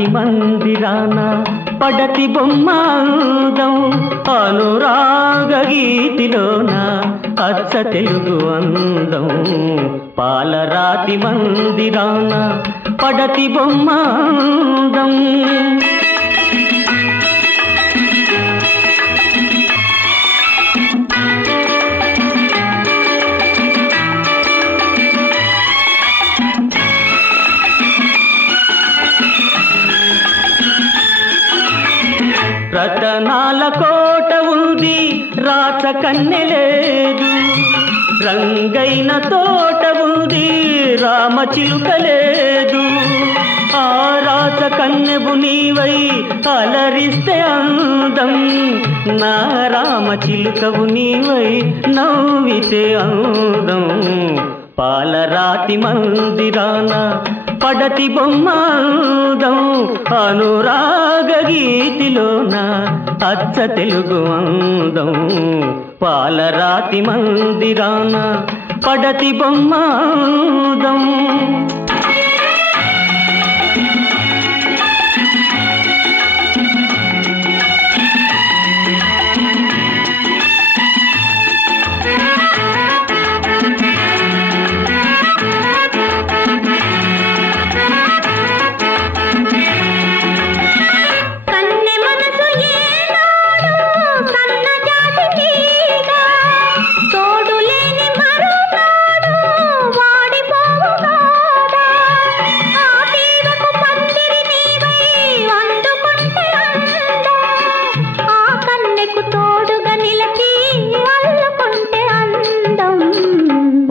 పాలరాతి మందిరాన పడతి బొమ్మాందం అనురాగ గీతిలోన అచ్చ తెలుగు అందం. పాలరాతి మందిరాన పడతి బొమ్మాందం. రతనాల కోట ఉంది, రాత కన్నె లేదు. రంగైన తోట ఉంది, రామ చిలుక లేదు. ఆ రాత కన్నెవు నీవై అలరిస్తే అందం, నా రామ చిలుకవు నీవై నవ్వితే అందం. పాలరాతి మందిరాన పడతి బొమ్మాందం అనురాగ గీతిలోన అచ్చ తెలుగు అందం. పాలరాతి మందిరాన పడతి బొమ్మాందం.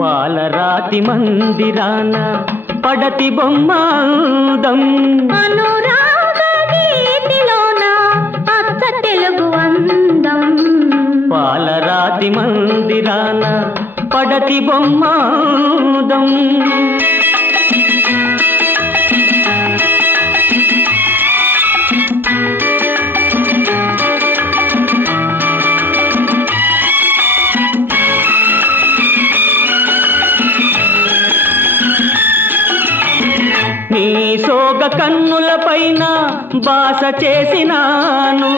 పాలరాతి మందిరాన పడతి బొమ్మాందం అనురాగ గీతిలోన అచ్చ తెలుగు అందం. పాలరాతి మందిరాన పడతి బొమ్మాందం. నీ సోగ కన్నుల పైన బాస చేసినాను,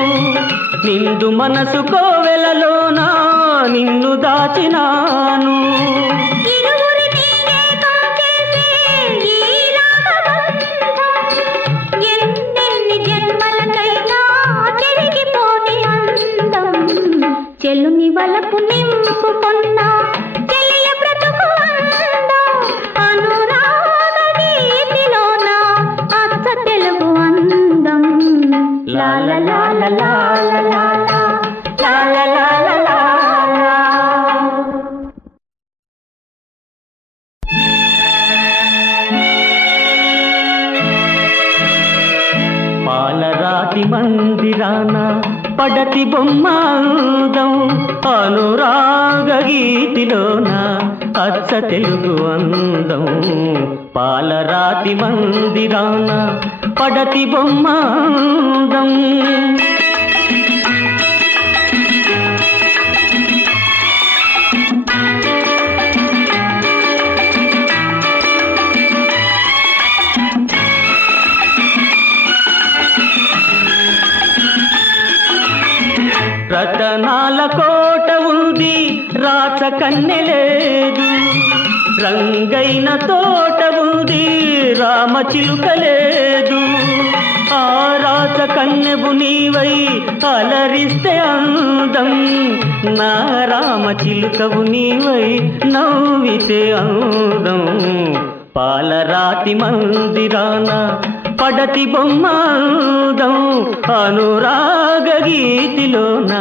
నిండు మనసు కోవెలలోన నిన్ను దాచినాను. ఎన్నెన్ని జన్మలకైనా చెరిగిపోని అందం, చెలుని వలపు నింపుకున్న చెలియ బ్రతుకు అందం. అనురాగ గీతిలోన అచ్చ తెలుగు అందం. లాల లాల లాల లాల లాల లాల లాల. పాలరాతి మందిరాన పడతి బొమ్మాందం అనురాగ గీతిలోన అచ్చ తెలుగు అందం. పాలరాతి మందిరాన పడతి బొమ్మాందం. రతనాల కోట ఉంది, రాత కన్నె లేదు. రంగైన తోట ఉంది, రామ చిలుక లేదు. ఆ రాత కన్నెవు నీవై అలరిస్తే అందం, నా రామ చిలుకవు నీవై నవ్వితే అందం. పాలరాతి మందిరాన పడతి బొమ్మాందం అనురాగ గీతిలోన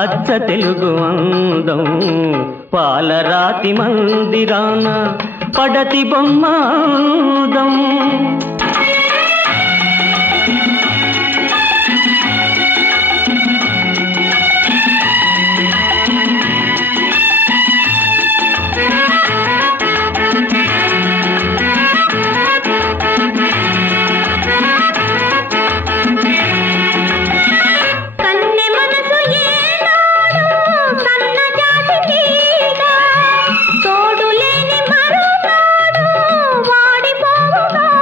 అచ్చ తెలుగు అందం. పాలరాతి మందిరాన పడతి బొమ్మాందం.